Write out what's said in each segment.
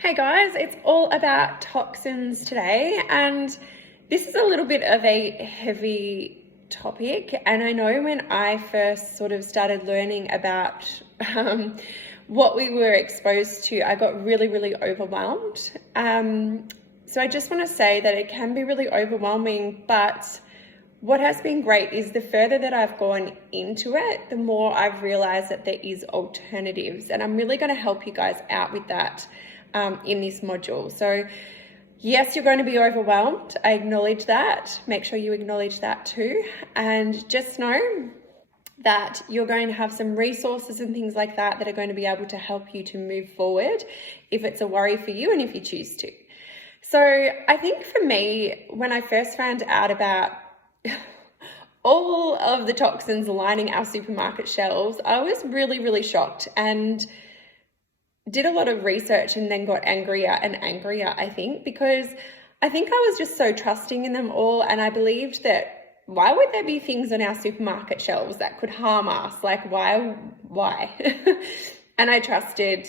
Hey guys, it's all about toxins today, and this is a little bit of a heavy topic. And I know when I first sort of started learning about what we were exposed to, I got really overwhelmed. So I just want to say that it can be really overwhelming, but what has been great is the further that I've gone into it, the more I've realized that there is alternatives, and I'm really going to help you guys out with that in this module. So yes, you're going to be overwhelmed. I acknowledge that. Make sure you acknowledge that too. And just know that you're going to have some resources and things like that that are going to be able to help you to move forward if it's a worry for you and if you choose to. So I think for me, when I first found out about all of the toxins lining our supermarket shelves, I was really shocked and did a lot of research and then got angrier and angrier, I think, because I think I was just so trusting in them all, and I believed that why would there be things on our supermarket shelves that could harm us? Like why? And I trusted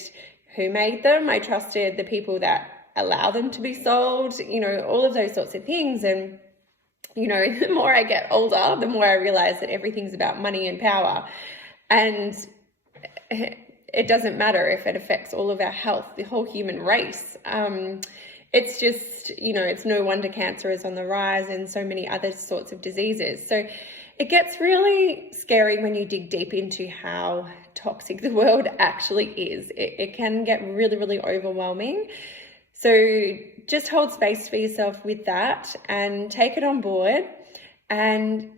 who made them. I trusted the people that allow them to be sold, all of those sorts of things. And the more I get older, the more I realize that everything's about money and power, and it doesn't matter if it affects all of our health, the whole human race. It's just, it's no wonder cancer is on the rise and so many other sorts of diseases. So it gets really scary when you dig deep into how toxic the world actually is. It can get really overwhelming. So just hold space for yourself with that and take it on board and,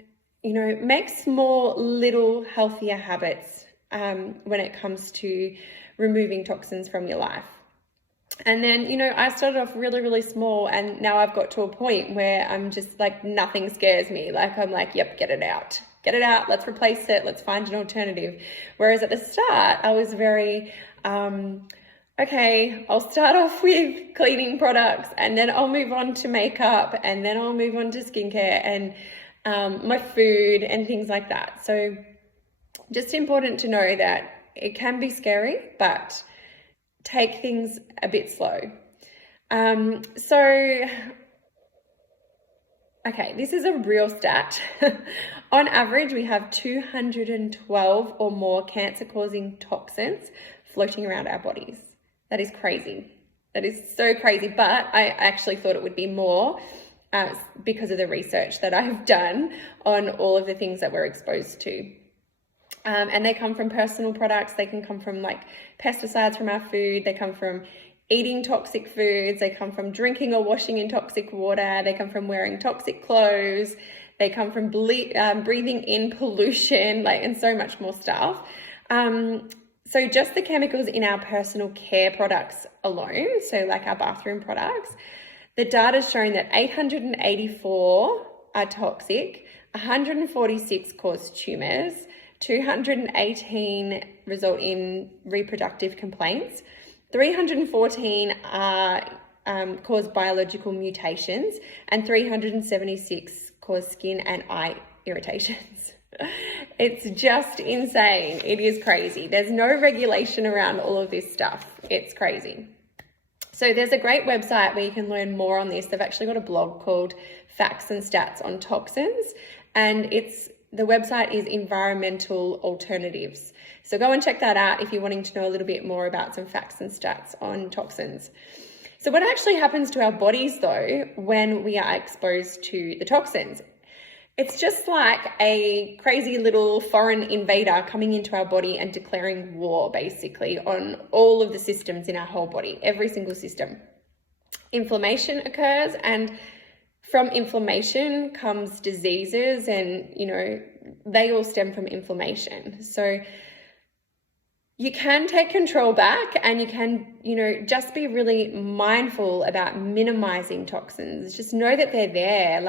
make small, little healthier habits when it comes to removing toxins from your life. And then, I started off really small, and now I've got to a point where I'm just like, nothing scares me. Like, I'm like, yep, get it out, let's replace it, let's find an alternative. Whereas at the start, I was very, okay, I'll start off with cleaning products, and then I'll move on to makeup, and then I'll move on to skincare and my food and things like that. So just important to know that it can be scary, but take things a bit slow. Okay, this is a real stat. On average, we have 212 or more cancer-causing toxins floating around our bodies. That is crazy. That is so crazy, but I actually thought it would be more because of the research that I've done on all of the things that we're exposed to. And they come from personal products. They can come from like pesticides from our food. They come from eating toxic foods. They come from drinking or washing in toxic water. They come from wearing toxic clothes. They come from breathing in pollution, and so much more stuff. So just the chemicals in our personal care products alone, so like our bathroom products, the data's shown that 884 are toxic, 146 cause tumors, 218 result in reproductive complaints, 314 cause biological mutations, and 376 cause skin and eye irritations. It's just insane. It is crazy. There's no regulation around all of this stuff. It's crazy. So there's a great website where you can learn more on this. They've actually got a blog called Facts and Stats on Toxins, and the website is Environmental Alternatives. So go and check that out if you're wanting to know a little bit more about some facts and stats on toxins. So what actually happens to our bodies though when we are exposed to the toxins? It's just like a crazy little foreign invader coming into our body and declaring war basically on all of the systems in our whole body, every single system. Inflammation occurs, and from inflammation comes diseases, and, they all stem from inflammation. So you can take control back, and you can, just be really mindful about minimizing toxins. Just know that they're there.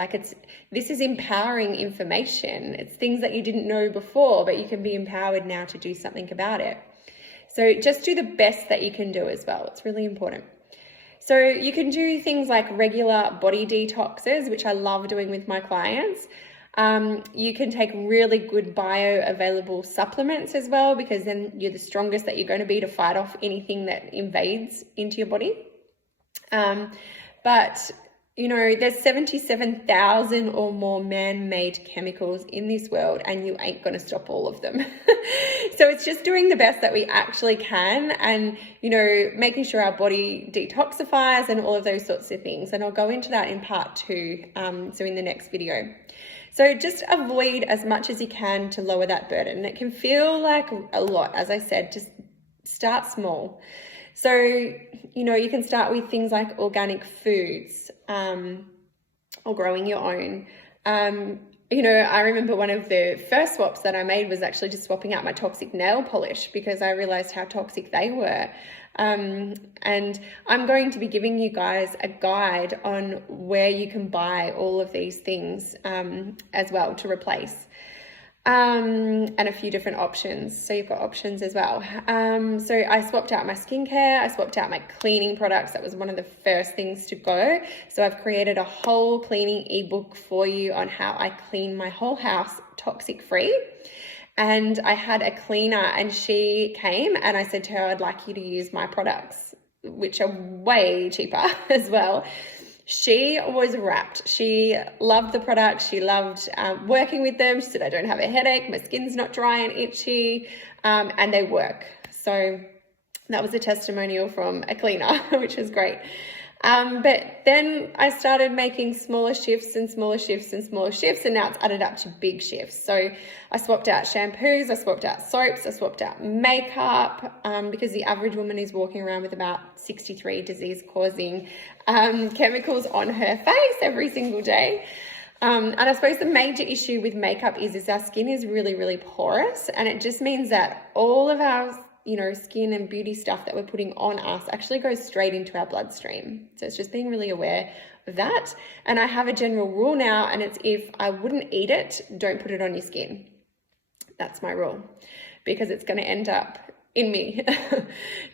This is empowering information. It's things that you didn't know before, but you can be empowered now to do something about it. So just do the best that you can do as well. It's really important. So you can do things like regular body detoxes, which I love doing with my clients. You can take really good bioavailable supplements as well, because then you're the strongest that you're going to be to fight off anything that invades into your body. But you know, there's 77,000 or more man-made chemicals in this world, and you ain't going to stop all of them. So it's just doing the best that we actually can, and, you know, making sure our body detoxifies and all of those sorts of things. And I'll go into that in part 2, so in the next video. So just avoid as much as you can to lower that burden. It can feel like a lot, as I said, just start small. So, you know, you can start with things like organic foods, or growing your own. You know, I remember one of the first swaps that I made was actually just swapping out my toxic nail polish because I realized how toxic they were. And I'm going to be giving you guys a guide on where you can buy all of these things as well to replace. And a few different options. So you've got options as well. So I swapped out my skincare. I swapped out my cleaning products. That was one of the first things to go. So I've created a whole cleaning ebook for you on how I clean my whole house toxic free. And I had a cleaner, and she came and I said to her, I'd like you to use my products, which are way cheaper as well. She was wrapped. She loved the products. She loved working with them. She said, I don't have a headache. My skin's not dry and itchy, and they work. So that was a testimonial from a cleaner, which was great. But then I started making smaller shifts and smaller shifts and smaller shifts, and now it's added up to big shifts. So I swapped out shampoos, I swapped out soaps, I swapped out makeup, because the average woman is walking around with about 63 disease-causing chemicals on her face every single day. And I suppose the major issue with makeup is our skin is really, really porous, and it just means that all of our skin and beauty stuff that we're putting on us actually goes straight into our bloodstream. So it's just being really aware of that. And I have a general rule now, and it's if I wouldn't eat it, don't put it on your skin. That's my rule, because it's going to end up in me.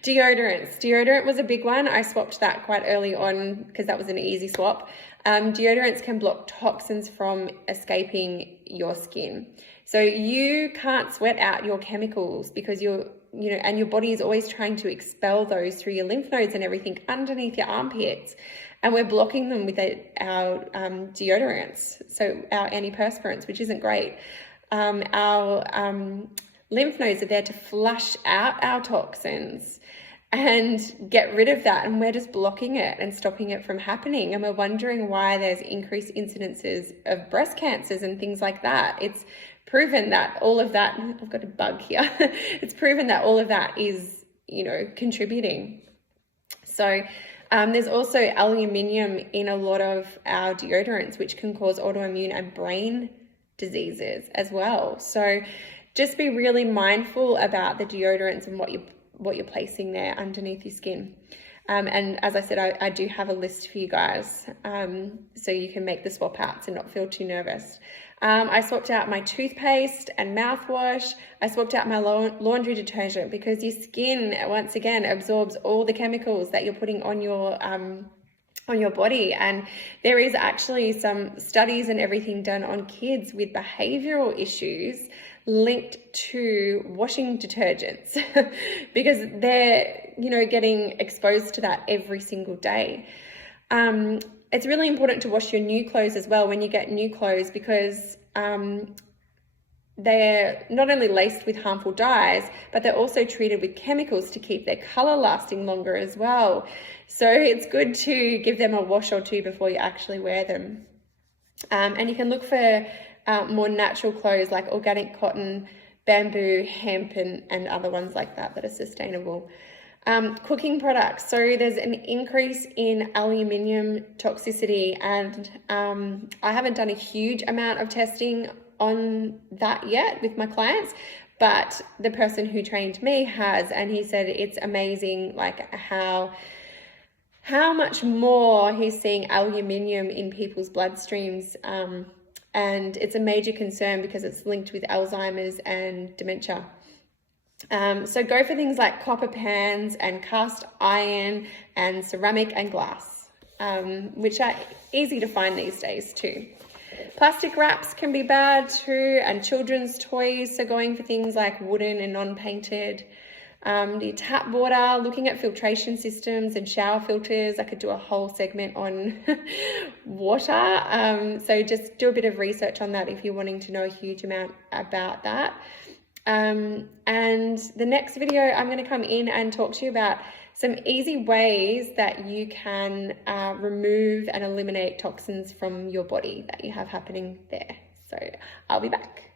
Deodorant was a big one. I swapped that quite early on because that was an easy swap. Deodorants can block toxins from escaping your skin. So you can't sweat out your chemicals because and your body is always trying to expel those through your lymph nodes and everything underneath your armpits. And we're blocking them with our deodorants, so our antiperspirants, which isn't great. Our lymph nodes are there to flush out our toxins and get rid of that, and we're just blocking it and stopping it from happening. And we're wondering why there's increased incidences of breast cancers and things like that. It's proven that all of that, I've got a bug here, it's proven that all of that is, contributing. So there's also aluminium in a lot of our deodorants, which can cause autoimmune and brain diseases as well. So just be really mindful about the deodorants and what you're placing there underneath your skin. And as I said, I do have a list for you guys, so you can make the swap outs and not feel too nervous. I swapped out my toothpaste and mouthwash. I swapped out my laundry detergent because your skin, once again, absorbs all the chemicals that you're putting on your body. And there is actually some studies and everything done on kids with behavioral issues linked to washing detergents because they're, getting exposed to that every single day. It's really important to wash your new clothes as well when you get new clothes because they're not only laced with harmful dyes, but they're also treated with chemicals to keep their color lasting longer as well. So it's good to give them a wash or two before you actually wear them. And you can look for more natural clothes like organic cotton, bamboo, hemp, and other ones like that are sustainable. Cooking products. So there's an increase in aluminium toxicity, and I haven't done a huge amount of testing on that yet with my clients, but the person who trained me has, and he said it's amazing like how much more he's seeing aluminium in people's bloodstreams, and it's a major concern because it's linked with Alzheimer's and dementia. So go for things like copper pans and cast iron and ceramic and glass, which are easy to find these days too. Plastic wraps can be bad too, and children's toys, so going for things like wooden and non-painted. your tap water, looking at filtration systems and shower filters. I could do a whole segment on water. So just do a bit of research on that if you're wanting to know a huge amount about that. And the next video, I'm going to come in and talk to you about some easy ways that you can remove and eliminate toxins from your body that you have happening there. So I'll be back.